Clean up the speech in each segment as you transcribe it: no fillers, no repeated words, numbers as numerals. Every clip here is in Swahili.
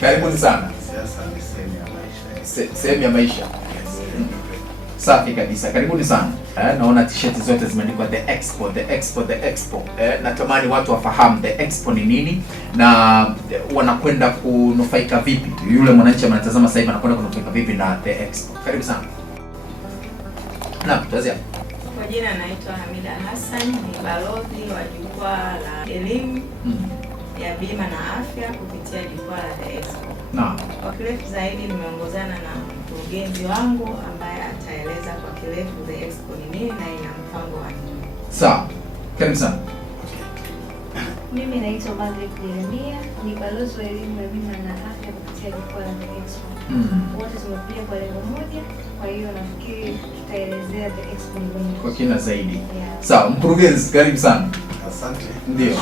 Karibuni sana. Siasa ni sehemu ya maisha. Sehemu ya maisha. Safi kabisa. Karibuni sana. Naona t-shirt zote zimeandikwa The Expo, The Expo, The Expo. Natamani watu wafahamu The Expo ni nini na wanakwenda kunufaika vipi. Yule mwananchi anatazama sasa hivi anakwenda kunufaika vipi na The Expo. Karibu sana. Naam, tuanze. Kwa jina naitwa Hamida Hassan, ni balozi wa jukwaa la elimu ya bima na afya kupitia jukwaa la The Expo. Naam. Kwa kirefu zaidi nimeongozana na mkurugenzi wangu ambaye ataeleza kwa kirefu The Expo ni nini na ina mpango wa nini. Sawa. Karibu sana. Mimi naitwa Margaret Jeremia, ni balozi wa elimu ya bima na afya kupitia jukwaa la The Expo. Wote tumekuja kwa lengo moja, kwa hiyo nafikiri tutaelezea The Expo ni nini Kwa kina zaidi. Yeah. Sawa, mkurugenzi karibu sana. Asante. Ndio.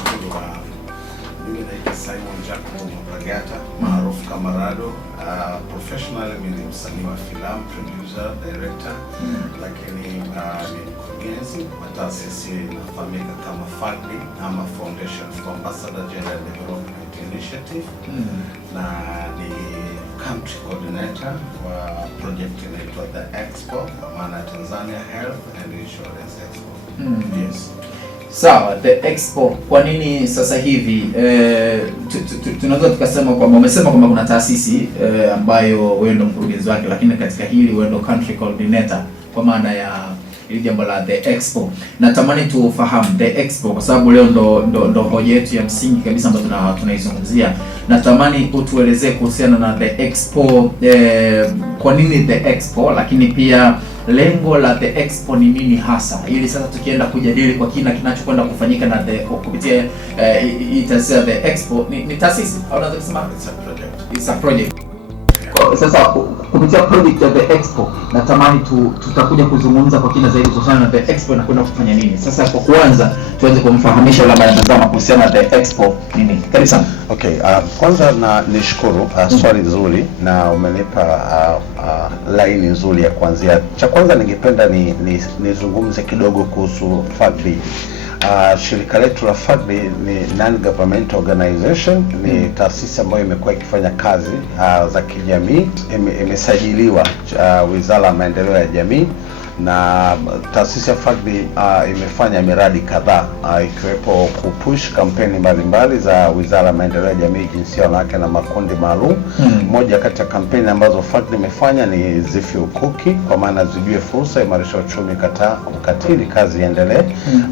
Mimi naitwa Simon Jacob Mbragata, maarufu kama Rado. Professionally mimi ni msanii wa filamu, producer, director, lakini ni mkurugenzi wa taasisi inafahamika kama FAGDI ama Foundation for Ambassador Gender Development Initiative, na ni country coordinator wa project inaitwa The Expo, kwa maana Tanzania Health and Insurance Expo. Yes. Sawa, The Expo. Kwa nini sasa hivi tunaweza tukasema kwamba umesema kwamba kuna taasisi ambayo wewe ndo mkurugenzi wake, lakini katika hili wewe ndo country coordinator kwa maana ya ili jambo la The Expo. Natamani tufahamu The Expo kwa sababu leo ndo hoja yetu ya msingi kabisa ambayo tunaizungumzia. Natamani utuelezee kuhusiana na The Expo, kwa nini The Expo, lakini pia lengo la The Expo ni nini hasa, ili sasa tukienda kujadili kwa kina kinachokwenda kufanyika na kupitia hii taasisi ya The Expo. Ni taasisi au unaweza kusema it's a project. Sasa kupitia project ya The Expo natamani tutakuja kuzungumza kwa kina zaidi kuhusiana na The Expo inakwenda kufanya nini. Sasa kwa kwanza tuanze kumfahamisha labda anatazama kuhusiana na The Expo nini. Karibu sana. Okay, kwanza na nishukuru swali nzuri na umenipa line nzuri ya kuanzia. Cha kwanza ningependa nizungumze kidogo kuhusu FAGDI. Shirika letu la FAGDI ni non-governmental organization, ni taasisi ambayo imekuwa ikifanya kazi za kijamii, imesajiliwa Wizara ya Maendeleo ya Jamii, na taasisi ya FAGDI imefanya miradi kadhaa ikiwepo kupush kampeni mbalimbali za Wizara ya Maendeleo ya Jamii, Jinsia, Wanawake na Makundi Maalum. Moja kati ya kampeni ambazo FAGDI imefanya ni Zifi Ukuki, kwa maana zijue fursa, imarisha uchumi, kataa ukatili, kazi iendelee.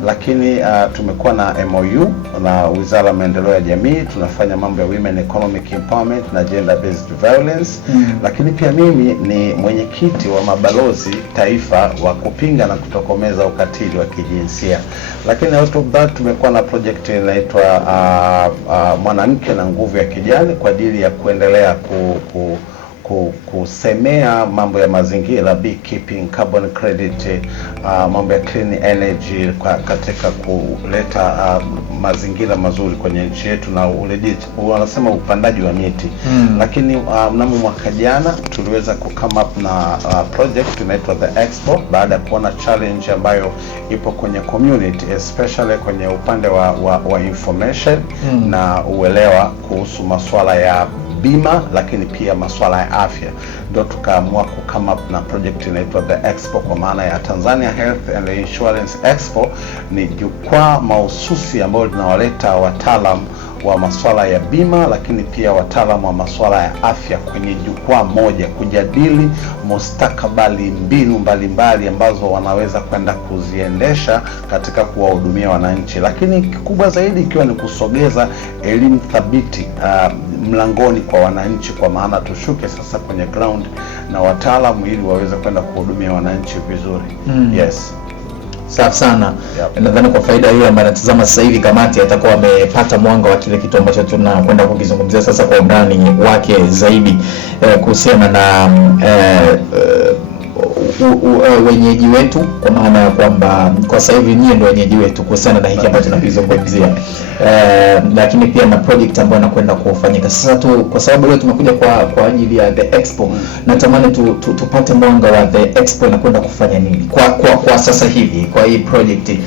Lakini tumekuwa na MOU na Wizara ya Maendeleo ya Jamii, tunafanya mambo ya women economic empowerment na gender based violence. Lakini pia mimi ni mwenyekiti wa mabalozi taifa wa kupinga na kutokomeza ukatili wa kijinsia. Lakini out of that tumekuwa na project inaitwa Mwanamke na Nguvu ya Kijani, kwa ajili ya kuendelea kusemea mambo ya mazingira, beekeeping, carbon credit, mambo ya clean energy katika kuleta mazingira mazuri kwenye nchi yetu na wanasema upandaji wa miti. Lakini mnamo mwaka jana tuliweza come up na project inaitwa The Expo, baada ya kuona challenge ambayo ipo kwenye community, especially kwenye upande wa information na uelewa kuhusu masuala ya bima, lakini pia masuala ya afya. Ndio tukaamua come up na project inaitwa The Expo, kwa maana ya Tanzania Health and Insurance Expo. Ni jukwaa mahususi ambao linawaleta wataalam wa masuala ya bima, lakini pia wataalamu wa masuala ya afya kwenye jukwaa moja kujadili mustakabali, mbinu mbalimbali ambazo wanaweza kwenda kuziendesha katika kuwahudumia wananchi, lakini kikubwa zaidi ikiwa ni kusogeza elimu thabiti mlangoni kwa wananchi, kwa maana tushuke sasa kwenye ground na wataalamu ili waweze kwenda kuhudumia wananchi vizuri. Yes. Safi sana. Nadhani kwa faida yule ambaye anatazama sasa hivi kamati atakuwa amepata mwanga wa kile kitu ambacho tunakwenda kukizungumzia sasa kwa undani wake zaidi kuhusiana na wenyeji wetu, kwa maana ya kwamba kwa sasa hivi nyinyi ndio wenyeji wetu kuhusiana na hiki ambacho tunakizungumzia, lakini pia na project ambayo inakwenda kufanyika sasa tu. Kwa sababu leo tumekuja kwa ajili ya The Expo, natamani tupate mwanga wa The Expo inakwenda kufanya nini kwa sasa hivi kwa hii project,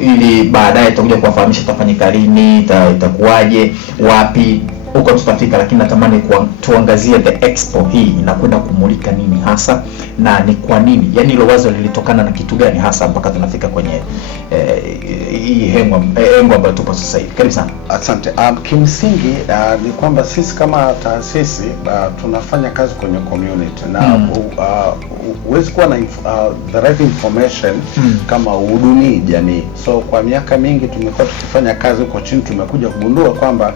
ili baadaye tutakuja kuwafahamisha itafanyika lini, itakuwaje, wapi. huko tutafika, lakini natamani tuangazie the expo hii inakwenda kumulika nini hasa na ni kwa nini, yani hilo wazo lilitokana na kitu gani hasa mpaka tunafika kwenye hii hengo ambayo tupo sasa hivi. Karibu sana. Asante. Kimsingi ni kwamba sisi kama taasisi tunafanya kazi kwenye community na huwezi kuwa na the right information kama uhudumii jamii. So kwa miaka mingi tumekuwa tukifanya kazi huko chini, tumekuja kugundua kwamba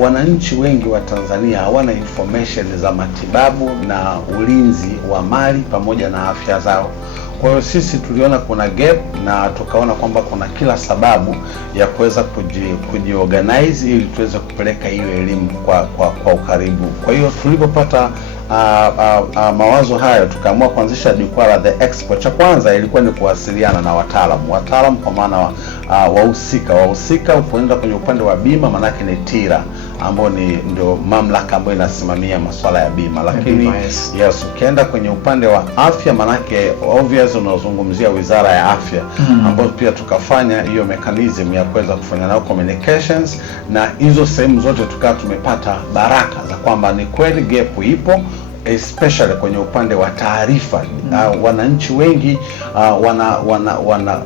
wananchi wengi wa Tanzania hawana information za matibabu na ulinzi wa mali pamoja na afya zao. Kwa hiyo sisi tuliona kuna gap na tukaona kwamba kuna kila sababu ya kuweza kujiorganize ili tuweze kupeleka hiyo elimu kwa ukaribu. Kwa hiyo tulipopata mawazo hayo tukaamua kuanzisha jukwaa la The Expo. Cha kwanza ilikuwa ni kuwasiliana na wataalamu kwa maana wahusika upoenda kwenye upande wa bima, manake ni TIRA ambao ndio mamlaka ambayo inasimamia masuala ya bima. Lakini yes, ukienda kwenye upande wa afya, manake obvious unazungumzia Wizara ya Afya ambayo pia tukafanya hiyo mechanism ya kuweza kufanya nao communications, na hizo sehemu zote tukawa tumepata baraka za kwamba ni kweli gap ipo, especially kwenye upande wa taarifa. Wananchi wengi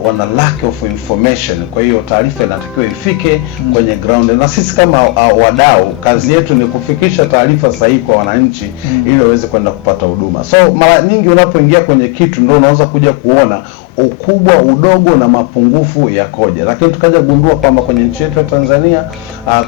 wana lack of information. Kwa hiyo taarifa inatakiwa ifike kwenye ground, na sisi kama wadau kazi yetu ni kufikisha taarifa sahihi kwa wananchi ili waweze kwenda kupata huduma. So mara nyingi unapoingia kwenye kitu ndio unaweza kuja kuona ukubwa, udogo na mapungufu yakoje. Lakini tukaja kugundua kwamba kwenye nchi yetu ya Tanzania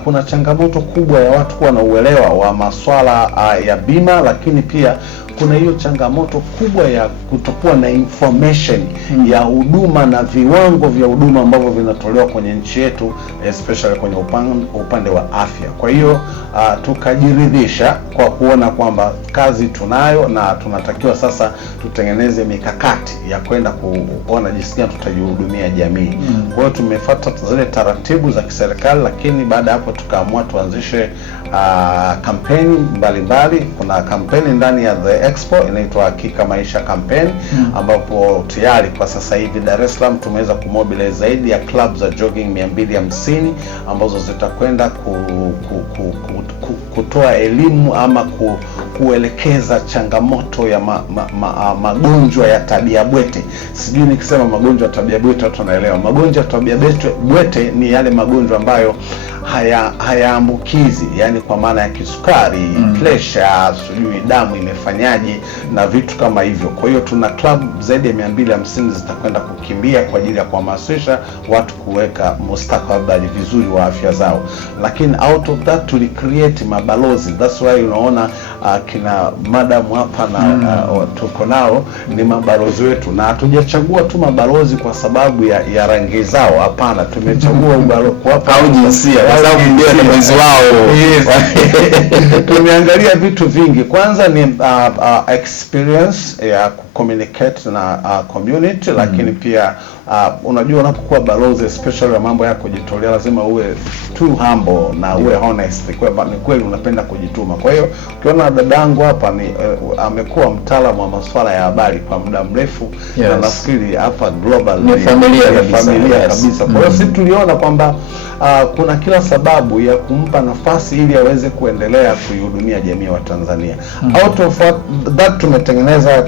kuna changamoto kubwa ya watu kuwa na uelewa wa masuala ya bima, lakini pia kuna hiyo changamoto kubwa ya kutokuwa na information ya huduma na viwango vya huduma ambavyo vinatolewa kwenye nchi yetu, especially kwenye upande wa afya. Kwa hiyo tukajiridhisha kwa kuona kwamba kazi tunayo na tunatakiwa sasa tutengeneze mikakati ya kwenda kuona jinsi gani tutajihudumia jamii. Kwa hiyo tumefuata zile taratibu za kiserikali, lakini baada hapo tukaamua tuanzishe kampeni mbalimbali. Kuna kampeni ndani ya The Expo inaitwa Hakika Maisha Campaign, ambapo tayari kwa sasa hivi Dar es Salaam tumeweza kumobilize zaidi ya club za jogging 250 ambazo zitakwenda kutoa elimu ama kuelekeza changamoto ya magonjwa ya tabia bwete. Sijui nikisema magonjwa ya tabia bwete watu wanaelewa. Magonjwa ya tabia bwete ni yale magonjwa ambayo hayaambukizi, yani kwa maana ya kisukari, pressure, sijui damu imefanyaje na vitu kama hivyo. Kwa hiyo tuna club zaidi ya 250 zitakwenda kukimbia kwa ajili ya kuhamasisha watu kuweka mustakabali vizuri wa afya zao. Lakini out of that tuli create mabalozi. That's why unaona kina madam hapa na tuko nao ni mabalozi wetu, na hatujachagua tu mabalozi kwa sababu ya rangi zao. Hapana, tumechagua ubalozi kwa jinsia, kwa sababu ndio ni mwezi wao. Tumeangalia vitu vingi. Kwanza ni experience ya communicate na community, lakini pia unajua unapokuwa balozi especially ya mambo ya kujitolea lazima uwe too humble na uwe honest. Kwa ni kweli unapenda kujituma. Kwa hiyo ukiona dadangu hapa ni amekuwa mtaalamu wa masuala ya habari kwa muda mrefu, na nafikiri hapa global ni familia kabisa. Kwa hiyo sisi tuliona kwamba kuna kila sababu ya kumpa nafasi ili aweze kuendelea kuihudumia jamii wa Tanzania. Out of that tumetengeneza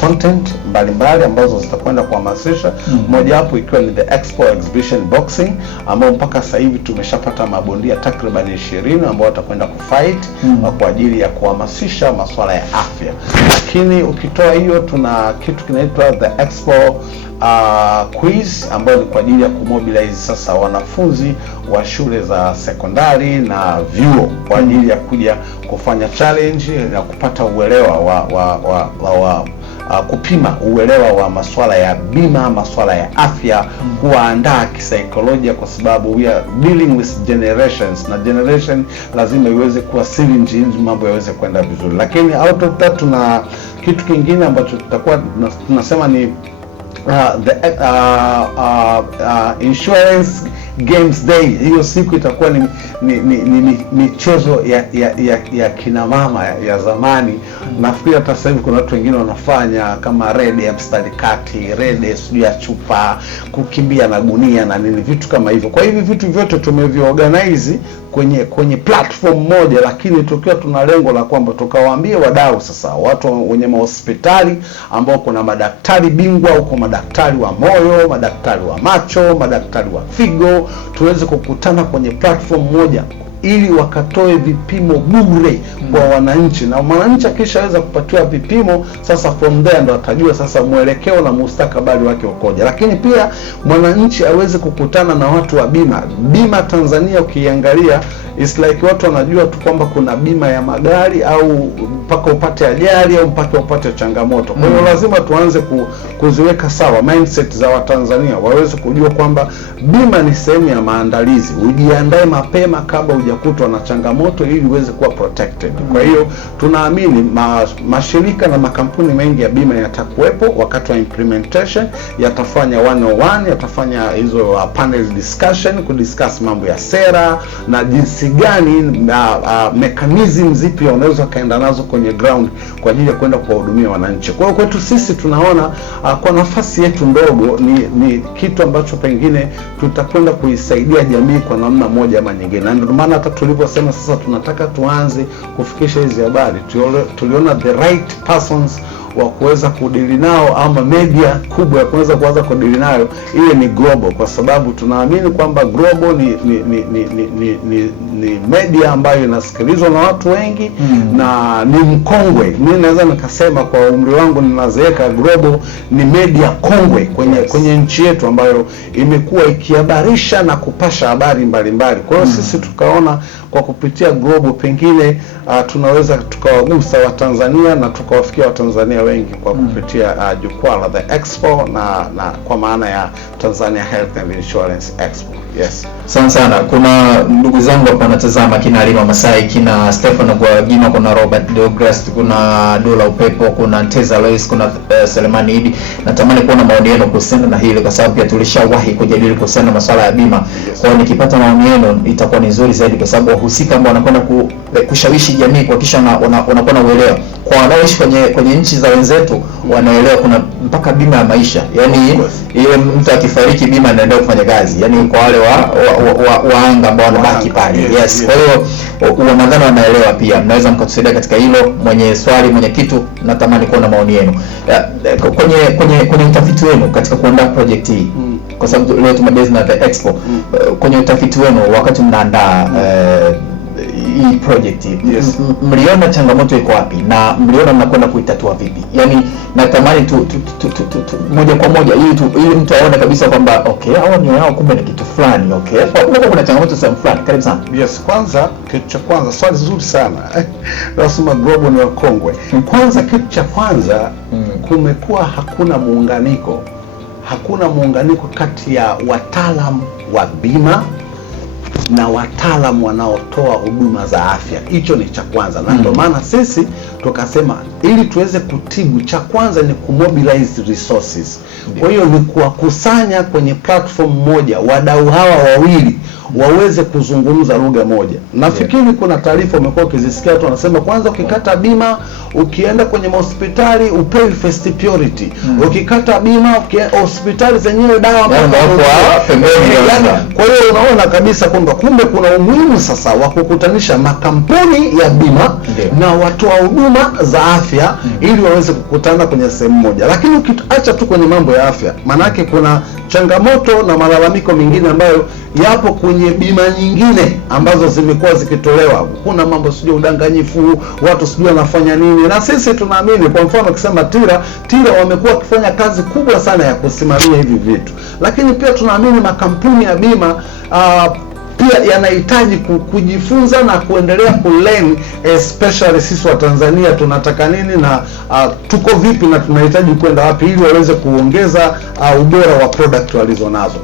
content mbalimbali ambazo zitakwenda kuhamasisha, moja hapo ikiwa ni The Expo Exhibition Boxing, ambao mpaka sasa hivi tumeshapata mabondia takriban 20 ambao watakwenda kufight kwa ajili ya kuhamasisha masuala ya afya. Lakini ukitoa hiyo, tuna kitu kinaitwa The Expo quiz ambayo ni kwa ajili ya kumobilize sasa wanafunzi wa shule za sekondari na vyuo kwa ajili ya kuja kufanya challenge na kupata uelewa wa kupima uelewa wa masuala ya bima, masuala ya afya, kuandaa kisaikolojia, kwa sababu we are dealing with generations, na generation lazima iweze kuwa syringe ili mambo yaweze kwenda vizuri. Lakini out of that tuna kitu kingine ambacho tutakuwa tunasema ni insurance games day. Hiyo siku itakuwa ni michezo ya kina mama ya zamani. Nafikiri hata sasa hivi kuna watu wengine wanafanya kama rede ya mstari kati, rede sijui ya chupa, kukimbia na gunia na nini, vitu kama hivyo. Kwa hivi vitu vyote tumeviorganize kwenye platform moja, lakini tukiwa tuna lengo la kwamba tukawaambie wadau sasa, watu wenye mahospitali ambao kuna madaktari bingwa huko, madaktari wa moyo, madaktari wa macho, madaktari wa figo, tuweze kukutana kwenye platform moja ili wakatoe vipimo bure kwa wananchi, na mwananchi akishaweza kupatiwa vipimo sasa, from there ndo atajua sasa mwelekeo na mustakabali wake ukoje. Lakini pia mwananchi aweze kukutana na watu wa bima. Bima Tanzania ukiangalia it's like watu wanajua tu kwamba kuna bima ya magari au mpaka upate ajali au mpaka upate changamoto. Kwa hiyo lazima tuanze kuziweka sawa mindset za Watanzania, waweze kujua kwamba bima ni sehemu ya maandalizi. Ujiandae mapema kabla hujakutwa na changamoto ili uweze kuwa protected. Kwa hiyo tunaamini mashirika na makampuni mengi ya bima yatakuwepo wakati wa implementation, yatafanya 101, yatafanya hizo panel discussion kudiscuss mambo ya sera na jinsi gani mechanism zipi wanaweza kaenda nazo kwenye ground kwa ajili ya kwenda kuwahudumia wananchi. Kwa hiyo kwetu sisi tunaona kwa nafasi yetu ndogo ni kitu ambacho pengine tutakwenda kuisaidia jamii kwa namna moja ama nyingine. Na ndio maana hata tuliposema sasa tunataka tuanze kufikisha hizi habari, tuliona the right persons wa kuweza kudili nao ama media kubwa ya kuweza kuanza kudili nayo ile ni global, kwa sababu tunaamini kwamba global ni media ambayo inasikilizwa na watu wengi na ni mkongwe. Mimi naweza nikasema kwa umri wangu ninazeeka, global ni media kongwe kwenye nchi yetu ambayo imekuwa ikihabarisha na kupasha habari mbalimbali. Kwa hiyo sisi tukaona kwa kupitia global pengine tunaweza tukawagusa Watanzania na tukawafikia Watanzania wengi kwa kupitia jukwaa la The Expo na kwa maana ya Tanzania Health and Insurance Expo. Yes. Sana. Kuna ndugu zangu hapa wanatazama, kina Halima Masai, kina Stefano Gwagima, kuna Robert Deogrest, kuna Dola Upepo, kuna Teza Lois, kuna Selemani Idi. Natamani kuona maoni yenu kuhusiana na hili kwa sababu pia tulishawahi kujadili kuhusiana na masuala ya bima. Kwa hiyo nikipata maoni yenu itakuwa ni nzuri zaidi, kwa sababu wahusika ambao wanakwenda kushawishi jamii kuhakikisha wanakuwa na uelewa. Kwa wanaoishi kwenye nchi za wenzetu wanaelewa kuna mpaka bima ya maisha. Yaani ile mtu akifariki bima inaendelea kufanya kazi. Yaani kwa wale waanga ambao wanabaki pale. Yes. Kwa hiyo wanadhani wanaelewa pia. Mnaweza mkatusaidia katika hilo. Mwenye swali, mwenye kitu, natamani kuona maoni yenu. Kwenye utafiti wenu katika kuandaa project hii. Kwa sababu leo tumebase na The Expo. Kwenye utafiti wenu wakati mnaandaa hii project, mliona changamoto iko wapi na mliona mnakwenda kuitatua vipi? Yaani natamani moja kwa moja ili mtu aone kabisa kwamba okay, hao ni wao, kumbe ni kitu fulani. Okay, kwa kuna changamoto sehemu fulani. Karibu sana. Yes, kwanza kitu cha kwanza, swali zuri sana. Nasema global ni wakongwe. Kwanza kitu cha kwanza, kumekuwa hakuna muunganiko kati ya wataalamu wa bima na wataalamu wanaotoa huduma za afya. Hicho ni cha kwanza. Na ndio maana sisi tukasema ili tuweze kutibu, cha kwanza ni kumobilize resources. Kwa hiyo ni kuwakusanya kwenye platform moja wadau hawa wawili waweze kuzungumza lugha moja. Nafikiri kuna taarifa umekuwa ukizisikia watu wanasema kwanza ukikata bima ukienda kwenye hospitali upewi first priority. Ukikata bima hospitali zenyewe dawa kwa hiyo unaona kabisa kwamba kumbe kuna umuhimu sasa wa kukutanisha makampuni ya bima na watoa huduma za afya ili waweze kukutana kwenye sehemu moja. Lakini ukiacha tu kwenye mambo ya afya, manake kuna changamoto na malalamiko mengine ambayo yapo kwenye bima nyingine ambazo zimekuwa zikitolewa. Kuna mambo sijui udanganyifu, watu sijui wanafanya nini. Na sisi tunaamini, kwa mfano ukisema TIRA wamekuwa wakifanya kazi kubwa sana ya kusimamia hivi vitu. Lakini pia tunaamini makampuni ya bima pia yanahitaji kujifunza na kuendelea kulearn, especially sisi wa Tanzania tunataka nini na tuko vipi na tunahitaji kwenda wapi ili waweze kuongeza ubora wa product walizonazo.